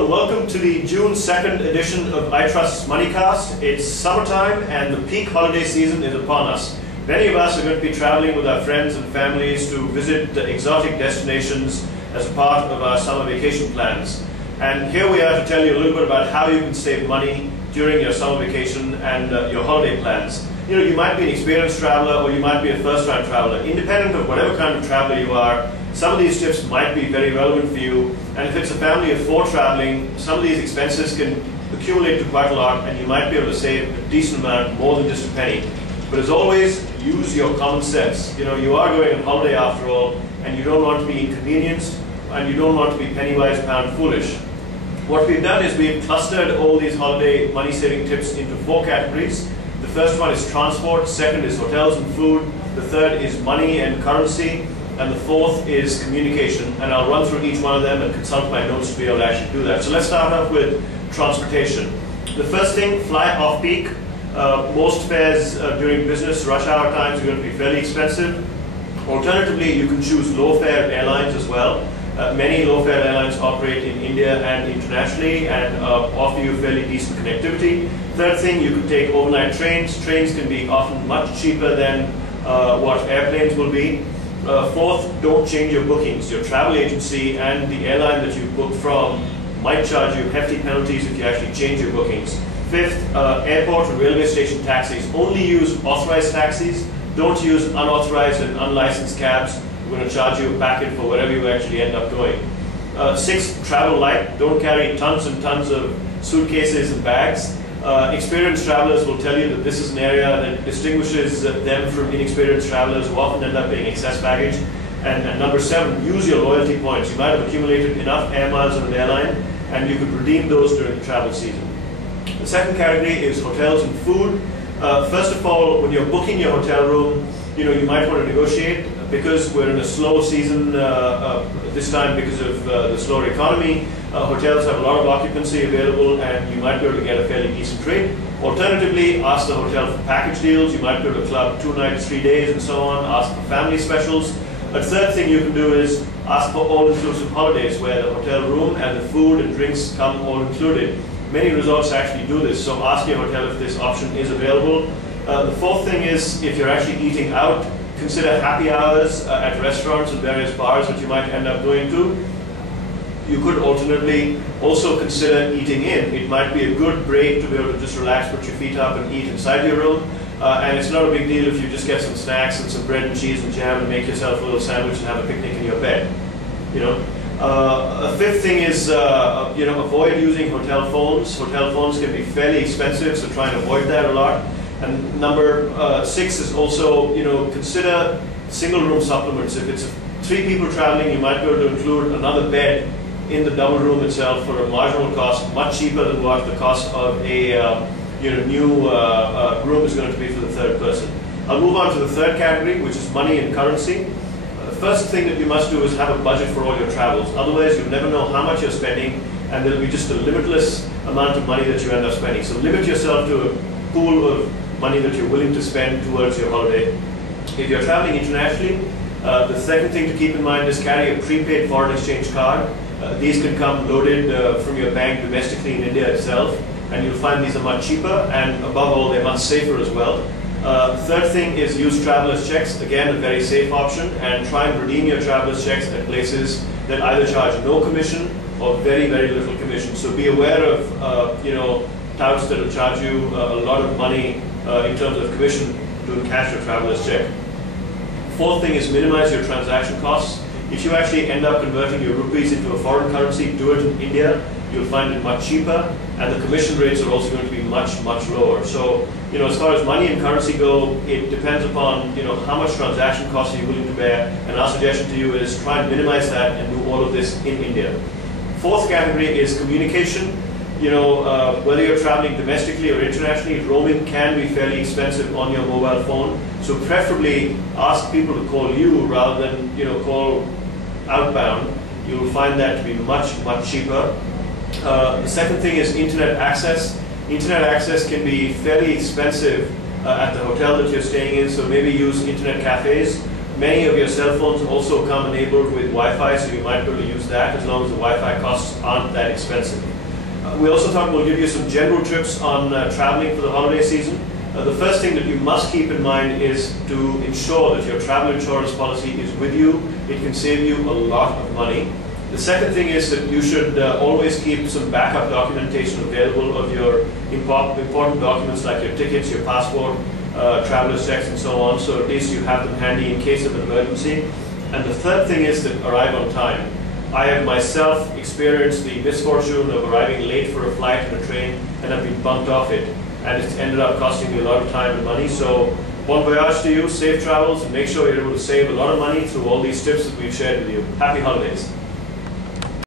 Hello and welcome to the June 2nd edition of iTrust's Moneycast. It's summertime and the peak holiday season is upon us. Many of us are going to be traveling with our friends and families to visit exotic destinations as a part of our summer vacation plans. And here we are to tell you a little bit about how you can save money during your summer vacation and your holiday plans. You know, you might be an experienced traveler or you might be a first-time traveler. Independent of whatever kind of traveler you are, some of these tips might be very relevant for you. And if it's a family of 4 traveling, some of these expenses can accumulate to quite a lot and you might be able to save a decent amount, more than just a penny. But as always, use your common sense. You know, you are going on holiday after all, and you don't want to be inconvenienced and you don't want to be penny-wise, pound-foolish. What we've done is we've clustered all these holiday money-saving tips into 4 categories. The first one is transport, second is hotels and food, the third is money and currency, and the fourth is communication. And I'll run through each one of them and consult my notes to be able to actually do that. So let's start off with transportation. The first thing, fly off-peak. Most fares during business rush hour times are going to be fairly expensive. Alternatively, you can choose low-fare airlines as well. Many low-fare airlines operate in India and internationally and offer you fairly decent connectivity. Third thing, you can take overnight trains. Trains can be often much cheaper than what airplanes will be. Fourth, don't change your bookings. Your travel agency and the airline that you booked from might charge you hefty penalties if you actually change your bookings. Fifth, airport and railway station taxis. Only use authorized taxis. Don't use unauthorized and unlicensed cabs. We're going to charge you back in for wherever you actually end up going. Sixth, travel light. Don't carry tons and tons of suitcases and bags. Experienced travelers will tell you that this is an area that distinguishes them from inexperienced travelers who often end up being excess baggage. And number 7, use your loyalty points. You might have accumulated enough air miles on an airline and you could redeem those during the travel season. The second category is hotels and food. First of all, when you're booking your hotel room, you know, you might want to negotiate. Because we're in a slow season this time because of the slower economy, hotels have a lot of occupancy available and you might be able to get a fairly decent rate. Alternatively, ask the hotel for package deals. You might be able to club 2 nights, 3 days and so on. Ask for family specials. A third thing you can do is ask for all-inclusive holidays where the hotel room and the food and drinks come all included. Many resorts actually do this, so ask your hotel if this option is available. The fourth thing is if you're actually eating out, consider happy hours at restaurants and various bars that you might end up going to. You could alternately also consider eating in. It might be a good break to be able to just relax, put your feet up and eat inside your room. And it's not a big deal if you just get some snacks and some bread and cheese and jam and make yourself a little sandwich and have a picnic in your bed. You know. A fifth thing is you know, avoid using hotel phones. Hotel phones can be fairly expensive, so try and avoid that a lot. And number 6 is also, you know, consider single room supplements. If it's 3 people traveling, you might be able to include another bed in the double room itself for a marginal cost, much cheaper than what the cost of a you know, new room is going to be for the third person. I'll move on to the third category, which is money and currency. The first thing that you must do is have a budget for all your travels. Otherwise, you'll never know how much you're spending, and there'll be just a limitless amount of money that you end up spending. So limit yourself to a pool of money that you're willing to spend towards your holiday. If you're traveling internationally, the second thing to keep in mind is carry a prepaid foreign exchange card. These can come loaded from your bank domestically in India itself, and you'll find these are much cheaper, and above all, they're much safer as well. Third thing is use traveler's checks. Again, a very safe option, and try and redeem your traveler's checks at places that either charge no commission or very, very little commission. So be aware of you know, touts that will charge you a lot of money in terms of commission to encash your traveler's check. Fourth thing is minimize your transaction costs. If you actually end up converting your rupees into a foreign currency, do it in India. You'll find it much cheaper, and the commission rates are also going to be much, much lower. So, you know, as far as money and currency go, it depends upon, you know, how much transaction costs are you willing to bear, and our suggestion to you is try and minimize that and do all of this in India. Fourth category is communication. You know, whether you're traveling domestically or internationally, roaming can be fairly expensive on your mobile phone. So preferably ask people to call you rather than, you know, call outbound. You'll find that to be much, much cheaper. The second thing is internet access. Internet access can be fairly expensive at the hotel that you're staying in, so maybe use internet cafes. many of your cell phones also come enabled with Wi-Fi, so you might be able to use that as long as the Wi-Fi costs aren't that expensive. We also thought we'll give you some general tips on traveling for the holiday season. The first thing that you must keep in mind is to ensure that your travel insurance policy is with you. It can save you a lot of money. The second thing is that you should always keep some backup documentation available of your important documents like your tickets, your passport, traveler's checks and so on, so at least you have them handy in case of an emergency. And the third thing is that arrive on time. I have myself experienced the misfortune of arriving late for a flight and a train and have been bumped off it, and it's ended up costing me a lot of time and money. So bon voyage to you, safe travels, and make sure you're able to save a lot of money through all these tips that we've shared with you. Happy holidays.